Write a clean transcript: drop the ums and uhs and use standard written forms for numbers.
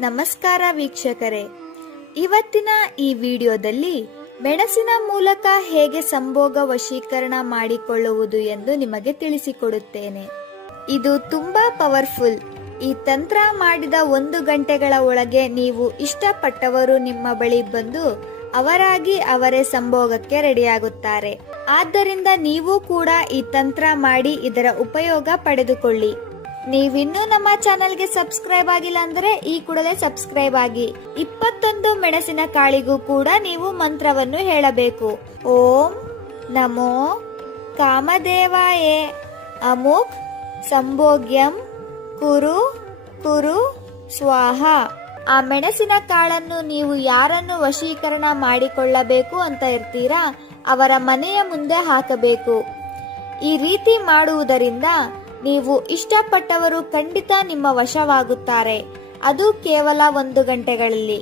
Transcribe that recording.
ನಮಸ್ಕಾರ ವೀಕ್ಷಕರೇ, ಇವತ್ತಿನ ಈ ವಿಡಿಯೋದಲ್ಲಿ ಮೆಣಸಿನ ಮೂಲಕ ಹೇಗೆ ಸಂಭೋಗ ವಶೀಕರಣ ಮಾಡಿಕೊಳ್ಳುವುದು ಎಂದು ನಿಮಗೆ ತಿಳಿಸಿಕೊಡುತ್ತೇನೆ. ಇದು ತುಂಬಾ ಪವರ್ಫುಲ್. ಈ ತಂತ್ರ ಮಾಡಿದ 1 ಗಂಟೆಗಳ ಒಳಗೆ ನೀವು ಇಷ್ಟಪಟ್ಟವರು ನಿಮ್ಮ ಬಳಿ ಬಂದು ಅವರಾಗಿ ಅವರೇ ಸಂಭೋಗಕ್ಕೆ ರೆಡಿಯಾಗುತ್ತಾರೆ. ಆದ್ದರಿಂದ ನೀವು ಕೂಡ ಈ ತಂತ್ರ ಮಾಡಿ ಇದರ ಉಪಯೋಗ ಪಡೆದುಕೊಳ್ಳಿ. ನೀವಿನ್ನೂ ನಮ್ಮ ಚಾನೆಲ್ಗೆ ಸಬ್ಸ್ಕ್ರೈಬ್ ಆಗಿಲ್ಲ ಅಂದರೆ ಈ ಕೂಡಲೇ ಸಬ್ಸ್ಕ್ರೈಬ್ ಆಗಿ. 21 ಮೆಣಸಿನ ಕಾಳಿಗೂ ಕೂಡ ನೀವು ಮಂತ್ರವನ್ನು ಹೇಳಬೇಕು. ಓಂ ನಮೋ ಕಾಮದೇವಾಯೇ ಅಮುಕ್ ಸಂಭೋಗ್ಯಂ ಕುರು ಕುರು ಸ್ವಾಹ. ಆ ಮೆಣಸಿನ ಕಾಳನ್ನು ನೀವು ಯಾರನ್ನು ವಶೀಕರಣ ಮಾಡಿಕೊಳ್ಳಬೇಕು ಅಂತ ಇರ್ತೀರಾ ಅವರ ಮನೆಯ ಮುಂದೆ ಹಾಕಬೇಕು. ಈ ರೀತಿ ಮಾಡುವುದರಿಂದ ನೀವು ಇಷ್ಟಪಟ್ಟವರು ಖಂಡಿತ ನಿಮ್ಮ ವಶವಾಗುತ್ತಾರೆ. ಅದು ಕೇವಲ 1 ಗಂಟೆಗಳಲ್ಲಿ.